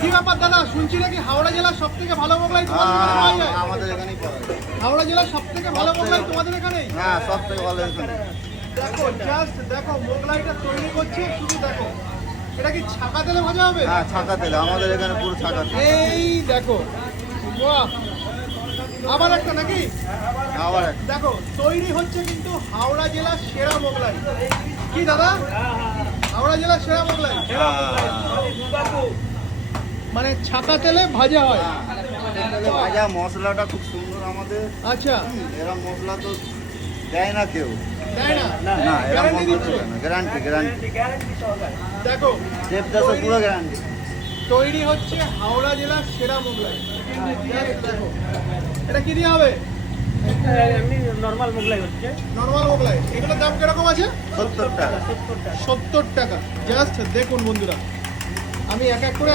কি ব্যাপার দাদা শুনছি নাকি হাওড়া জেলার সব থেকে ভালো মোগলাই তোমাদের এখানে পাওয়া যায়? আমাদের এখানেই পাওয়া যায়। হাওড়া জেলার সব থেকে ভালো মোগলাই তোমাদের এখানেই হ্যাঁ সব থেকে ভালো এখানে। দেখো জাস্ট দেখো মোগলাইটা তৈরি করছে শুধু দেখো। এটা কি ছাকা তেলে ভাজা হবে? হ্যাঁ ছাকা তেলে আমাদের এখানে পুরো ছাকা তেল। এই দেখো বাহ। আবার একটা নাকি? আবার। দেখো তৈরি হচ্ছে কিন্তু হাওড়া জেলার সেরা মোগলাই কি দাদা? হাওড়া জেলার সেরা মোগলাই মানে ছাকা তেলে ভাজা হয়। ভাজা মশলাটা খুব সুন্দর আমাদের। আচ্ছা। এরম মশলা তো দেয় না কেউ। তৈরি- গ্যারান্টি তৈরি হচ্ছে হাওড়া জেলার সেরা মোগলাই। দেখো এটা কি দিয়ে হবে? এমনি নর্মাল মোগলাই হচ্ছে। নর্মাল মোগলাই। এগুলোর দাম কীরকম আছে? সত্তর টাকা। সত্তর টাকা। জাস্ট দেখুন বন্ধুরা। আমি এক এক করে